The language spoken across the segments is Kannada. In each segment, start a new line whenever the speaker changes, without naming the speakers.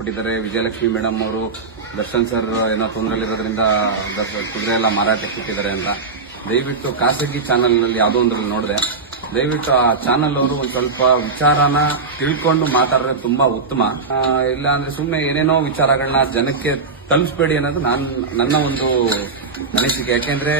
ಕೊಟ್ಟಿದ್ದಾರೆ. ವಿಜಯಲಕ್ಷ್ಮಿ ಮೇಡಮ್ ಅವರು, ದರ್ಶನ್ ಸರ್ ಏನೋ ತೊಂದರೆಲಿರೋದ್ರಿಂದ ಕುದುರೆ ಎಲ್ಲ ಮಾರಾಟಕ್ಕೆ ಇಟ್ಟಿದ್ದಾರೆ ಅಂತ. ದಯವಿಟ್ಟು ಖಾಸಗಿ ಚಾನೆಲ್ನಲ್ಲಿ ಯಾವುದೋ ಒಂದರಲ್ಲಿ ನೋಡಿದೆ ದಯವಿಟ್ಟು ಆ ಚಾನಲ್ ಅವರು ಒಂದು ಸ್ವಲ್ಪ ವಿಚಾರನ ತಿಳ್ಕೊಂಡು ಮಾತಾಡಿದ್ರೆ ತುಂಬಾ ಉತ್ತಮ. ಇಲ್ಲ ಅಂದ್ರೆ ಸುಮ್ಮನೆ ಏನೇನೋ ವಿಚಾರಗಳನ್ನ ಜನಕ್ಕೆ ತಲುಪಿಸ್ಬೇಡಿ ಅನ್ನೋದು ನಾನು, ನನ್ನ ಒಂದು ಅನಿಸಿಕೆ. ಯಾಕೆಂದ್ರೆ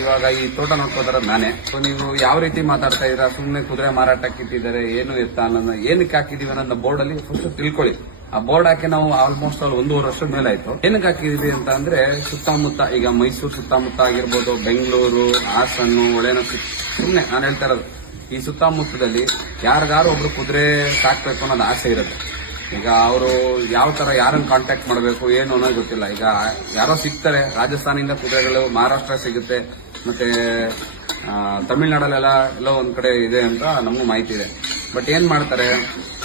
ಇವಾಗ ಈ ತೋಟ ನೋಡ್ಕೋತಾರ ನಾನೇ. ಸೊ ನೀವು ಯಾವ ರೀತಿ ಮಾತಾಡ್ತಾ ಇದ್ದೀರಾ? ಸುಮ್ಮನೆ ಕುದುರೆ ಮಾರಾಟಕ್ಕೆ ಇಟ್ಟಿದ್ದಾರೆ, ಏನು ಎತ್ತ ಅನ್ನೋದನ್ನ, ಏನಕ್ಕೆ ಹಾಕಿದೀವಿ ಅನ್ನೋದನ್ನ ಬೋರ್ಡಲ್ಲಿ ಫಸ್ಟ್ ತಿಳ್ಕೊಳ್ಳಿ. ಆ ಬೋರ್ಡ್ ಹಾಕಿ ನಾವು ಆಲ್ಮೋಸ್ಟ್ ಅಲ್ಲಿ ಒಂದೂವರೆ ವರ್ಷದ ಮೇಲೆ ಆಯ್ತು. ಏನಕ್ಕೆ ಹಾಕಿದೀವಿ ಅಂತ ಅಂದ್ರೆ ಸುತ್ತಮುತ್ತ ಈಗ ಮೈಸೂರು ಸುತ್ತಮುತ್ತ ಆಗಿರ್ಬೋದು, ಬೆಂಗಳೂರು ಹಾಸನ್ನು ಒಳೇನ ಸುಮ್ಮನೆ ನಾನು ಹೇಳ್ತಾ ಇರೋದು, ಈ ಸುತ್ತಮುತ್ತದಲ್ಲಿ ಯಾರಿಗಾರು ಒಬ್ರು ಕುದುರೆ ಸಾಕ್ಬೇಕು ಅನ್ನೋದು ಆಸೆ ಇರುತ್ತೆ. ಈಗ ಅವರು ಯಾವ ತರ ಯಾರನ್ನು ಕಾಂಟ್ಯಾಕ್ಟ್ ಮಾಡಬೇಕು, ಏನು ಅನ್ನೋದು ಗೊತ್ತಿಲ್ಲ. ಈಗ ಯಾರೋ ಸಿಗ್ತಾರೆ, ರಾಜಸ್ಥಾನಿಂದ ಕುದುರೆಗಳು, ಮಹಾರಾಷ್ಟ್ರ ಸಿಗುತ್ತೆ, ಮತ್ತೆ ತಮಿಳ್ನಾಡಲ್ಲೆಲ್ಲ ಎಲ್ಲೋ ಒಂದ್ ಕಡೆ ಇದೆ ಅಂತ ನಮಗೂ ಮಾಹಿತಿ ಇದೆ. ಬಟ್ ಏನ್ ಮಾಡ್ತಾರೆ?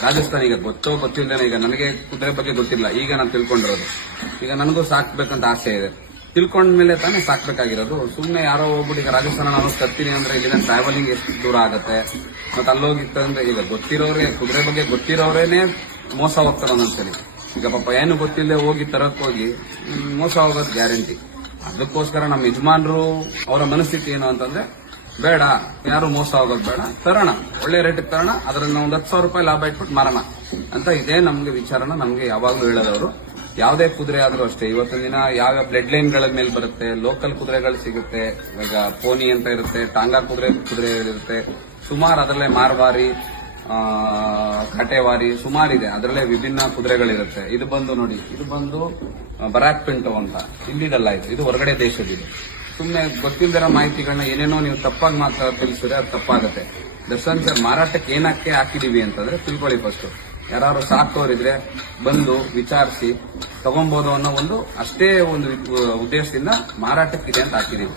ರಾಜಸ್ಥಾನ ಈಗ ಗೊತ್ತೋ ಗೊತ್ತಿಲ್ಲದೇನೆ ಈಗ ನನಗೆ ಕುದುರೆ ಬಗ್ಗೆ ಗೊತ್ತಿಲ್ಲ. ಈಗ ನಾನು ತಿಳ್ಕೊಂಡಿರೋದು. ಈಗ ನನಗೂ ಸಾಕ್ಬೇಕಂತ ಆಸೆ ಇದೆ. ತಿಳ್ಕೊಂಡ್ಮೇಲೆ ತಾನೇ ಸಾಕ್ಬೇಕಾಗಿರೋದು. ಸುಮ್ಮನೆ ಯಾರೋ ಹೋಗ್ಬಿಟ್ಟು ಈಗ ರಾಜಸ್ಥಾನ ನಾನು ತರ್ತೀನಿ ಅಂದ್ರೆ ಇಲ್ಲಿನ ಟ್ರಾವೆಲಿಂಗ್ ಎಷ್ಟು ದೂರ ಆಗುತ್ತೆ? ಮತ್ತೆ ಅಲ್ಲೋಗಿತ್ತು ಅಂದ್ರೆ ಈಗ ಗೊತ್ತಿರೋರೇ, ಕುದುರೆ ಬಗ್ಗೆ ಗೊತ್ತಿರೋರೇನೆ ಮೋಸ ಹೋಗ್ತಾರೆ ಒಂದೊಂದ್ಸಲಿ ಈಗ ಪಾಪ ಏನು ಗೊತ್ತಿಲ್ಲದೆ ಹೋಗಿ ತರಕ್ ಹೋಗಿ ಮೋಸ ಹೋಗೋದು ಗ್ಯಾರಂಟಿ. ಅದಕ್ಕೋಸ್ಕರ ನಮ್ಮ ಯಜಮಾನ್ರು ಅವರ ಮನಸ್ಥಿತಿ ಏನು ಅಂತಂದ್ರೆ ಬೇಡ, ಯಾರು ಮೋಸ ಹೋಗೋದು ಬೇಡ. ತರೋಣ, ಒಳ್ಳೆ ರೇಟಿಗೆ ತರೋಣ ಅದರಿಂದ ಒಂದ್ ಹತ್ತು ಸಾವಿರ ರೂಪಾಯಿ ಲಾಭ ಇಟ್ಬಿಟ್ಟು ಮಾರೋಣ. ಅಂತ ಇದೇ ನಮ್ಗೆ ವಿಚಾರನ ನಮ್ಗೆ ಯಾವಾಗ್ಲೂ ಹೇಳೋದವರು. ಯಾವುದೇ ಕುದುರೆ ಆದ್ರೂ ಅಷ್ಟೇ ಇವತ್ತಿನ ದಿನ ಯಾವ ಬ್ಲಡ್ ಲೈನ್ಗಳ ಮೇಲೆ ಬರುತ್ತೆ ಲೋಕಲ್ ಕುದುರೆಗಳು ಸಿಗುತ್ತೆ ಈಗ ಪೋನಿ ಅಂತ ಇರುತ್ತೆ, ಟಾಂಗಾ ಕುದುರೆ ಕುದುರೆ ಇರುತ್ತೆ. ಸುಮಾರು ಅದರಲ್ಲೇ ಮಾರ್ವಾರಿ ಕಟೆವಾರಿ ಸುಮಾರಿದೆ ಅದರಲ್ಲೇ ವಿಭಿನ್ನ ಕುದುರೆಗಳಿರುತ್ತೆ. ಇದು ಬಂದು ನೋಡಿ, ಇದು ಬಂದು ಬರಾಕ್ ಪಿಂಟೋ ಅಂತ ಇಲ್ಲಿದಲ್ಲ ಇದು. ಇದು ಹೊರಗಡೆ ದೇಶದಿದೆ ಸುಮ್ಮನೆ ಗೊತ್ತಿಲ್ಲದಿರೋ ಮಾಹಿತಿಗಳನ್ನ ಏನೇನೋ ನೀವು ತಪ್ಪಾಗಿ ಮಾತ್ರ ತಿಳಿಸಿದ್ರೆ ಅದು ತಪ್ಪಾಗುತ್ತೆ. ದರ್ಶನ್ ಸರ್ ಮಾರಾಟಕ್ಕೆ ಏನಕ್ಕೆ ಹಾಕಿದೀವಿ ಅಂತಂದ್ರೆ ತಿಳ್ಕೊಳ್ಳಿ ಫಸ್ಟ್ ಯಾರು ಸಾಕೋರಿದ್ರೆ ಬಂದು ವಿಚಾರಿಸಿ ತಗೊಬೋದು ಅನ್ನೋ ಒಂದು ಅಷ್ಟೇ ಒಂದು ಉದ್ದೇಶದಿಂದ ಮಾರಾಟಕ್ಕಿದೆ ಅಂತ ಹಾಕಿದೀವಿ.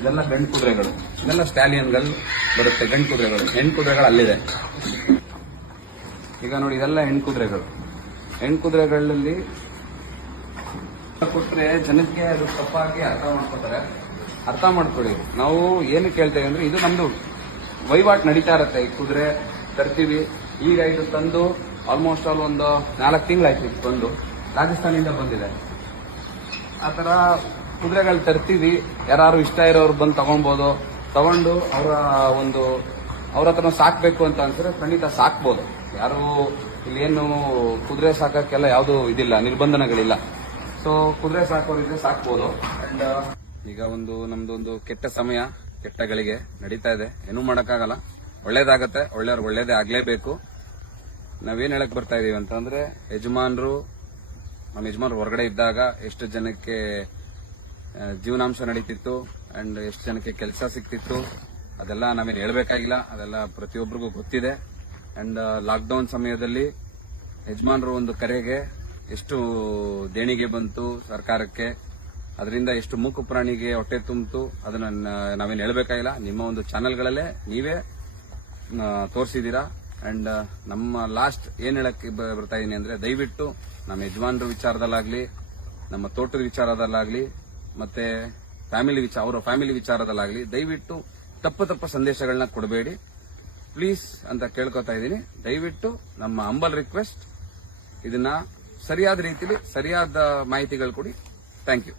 ಇದೆಲ್ಲ ಗಂಡು ಕುದುರೆಗಳು. ಇದೆಲ್ಲ ಸ್ಟಾಲಿಯನ್ಗಳು ಬರುತ್ತೆ, ಗಂಡು ಕುದುರೆಗಳು. ಹೆಣ್ಣು ಕುದುರೆಗಳು ಅಲ್ಲಿದೆ. ಈಗ ನೋಡಿ, ಇದೆಲ್ಲ ಹೆಣ್ಣು ಕುದುರೆಗಳು. ಹೆಣ್ ಕುದುರೆಗಳಲ್ಲಿ ಕೊಟ್ರೆ ಜನಕ್ಕೆ ಅದು ತಪ್ಪಾಗಿ ಅರ್ಥ ಮಾಡ್ಕೋತಾರೆ. ಅರ್ಥ ಮಾಡ್ಕೊಳ್ಳಿ. ನಾವು ಏನು ಕೇಳ್ತೇವೆ ಅಂದ್ರೆ ಇದು ನಮ್ದು ವಹಿವಾಟು ನಡೀತಾ ಇರುತ್ತೆ. ಈ ಕುದುರೆ ತರ್ತೀವಿ. ಈಗ ಇದು ತಂದು ಆಲ್ಮೋಸ್ಟ್ ಆಲ್ ಒಂದು ನಾಲ್ಕು ತಿಂಗಳಾಯ್ತು ಇದು ತಂದು ರಾಜಸ್ಥಾನಿಂದ ಬಂದಿದೆ. ಆ ಥರ ಕುದುರೆಗಳು ತರ್ತೀವಿ. ಯಾರು ಇಷ್ಟ ಇರೋರು ಬಂದು ತಗೊಬೋದು ತಗೊಂಡು ಅವರ ಒಂದು ಅವ್ರ ಹತ್ರ ಸಾಕಬೇಕು ಅಂತ ಅನ್ಸಿದ್ರೆ ಖಂಡಿತ ಸಾಕ್ಬೋದು. ಯಾರು ಇಲ್ಲೇನು ಕುದುರೆ ಸಾಕಕ್ಕೆಲ್ಲ ಯಾವುದು ಇದಿಲ್ಲ, ನಿರ್ಬಂಧನಗಳಿಲ್ಲ. ಸೊ ಕುದುರೆ ಸಾಕೋರಿದ್ರೆ ಸಾಕ್ಬೋದು. ಅಂಡ್ ಈಗ ಒಂದು, ನಮ್ದು ಒಂದು ಕೆಟ್ಟ ಸಮಯ, ಕೆಟ್ಟ ಗಳಿಗೆ ನಡೀತಾ ಇದೆ. ಏನೂ ಮಾಡೋಕ್ಕಾಗಲ್ಲ. ಒಳ್ಳೇದಾಗತ್ತೆ, ಒಳ್ಳೆಯವ್ರು ಒಳ್ಳೇದೇ ಆಗಲೇಬೇಕು. ನಾವೇನು ಹೇಳಕ್ ಬರ್ತಾ ಇದೀವಿ ಅಂತಂದ್ರೆ ಯಜಮಾನ್ರು, ನಮ್ಮ ಯಜಮಾನ್ರು ಹೊರಗಡೆ ಇದ್ದಾಗ ಎಷ್ಟು ಜನಕ್ಕೆ ಜೀವನಾಂಶ ನಡೀತಿತ್ತು ಅಂಡ್ ಎಷ್ಟು ಜನಕ್ಕೆ ಕೆಲಸ ಸಿಕ್ತಿತ್ತು ಅದೆಲ್ಲ ನಾವೇನು ಹೇಳಬೇಕಾಗಿಲ್ಲ. ಅದೆಲ್ಲ ಪ್ರತಿಯೊಬ್ಬರಿಗೂ ಗೊತ್ತಿದೆ. ಅಂಡ್ ಲಾಕ್ಡೌನ್ ಸಮಯದಲ್ಲಿ ಯಜಮಾನ್ರು ಒಂದು ಕರೆಗೆ ಎಷ್ಟು ದೇಣಿಗೆ ಬಂತು ಸರ್ಕಾರಕ್ಕೆ, ಅದರಿಂದ ಎಷ್ಟು ಮೂಕು ಪ್ರಾಣಿಗೆ ಹೊಟ್ಟೆ ತುಂಬಿತು, ಅದನ್ನ ನಾವೇನು ಹೇಳಬೇಕಾಗಿಲ್ಲ. ನಿಮ್ಮ ಒಂದು ಚಾನೆಲ್ಗಳಲ್ಲೇ ನೀವೇ ತೋರಿಸಿದ್ದೀರಾ. ಅಂಡ್, ನಮ್ಮ ಲಾಸ್ಟ್ ಏನ್ ಹೇಳಕ್ಕೆ ಬರ್ತಾ ಇದೀನಿ ಅಂದ್ರೆ ದಯವಿಟ್ಟು ನಮ್ಮ ಯಜಮಾನ್ರ ವಿಚಾರದಲ್ಲಾಗ್ಲಿ, ನಮ್ಮ ತೋಟದ ವಿಚಾರದಲ್ಲಾಗ್ಲಿ, ಮತ್ತೆ ಫ್ಯಾಮಿಲಿ ವಿಚಾರ ಅವರ ಫ್ಯಾಮಿಲಿ ವಿಚಾರದಲ್ಲಾಗ್ಲಿ ದಯವಿಟ್ಟು ತಪ್ಪು ತಪ್ಪು ಸಂದೇಶಗಳನ್ನ ಕೊಡಬೇಡಿ. ಪ್ಲೀಸ್ ಅಂತ ಕೇಳ್ಕೊತಾ ಇದ್ದೀನಿ ದಯವಿಟ್ಟು ನಮ್ಮ ಅಂಬಲ್ ರಿಕ್ವೆಸ್ಟ್, ಇದನ್ನ ಸರಿಯಾದ ರೀತಿಯಲ್ಲಿ ಸರಿಯಾದ ಮಾಹಿತಿಗಳು ಕೊಡಿ. Thank you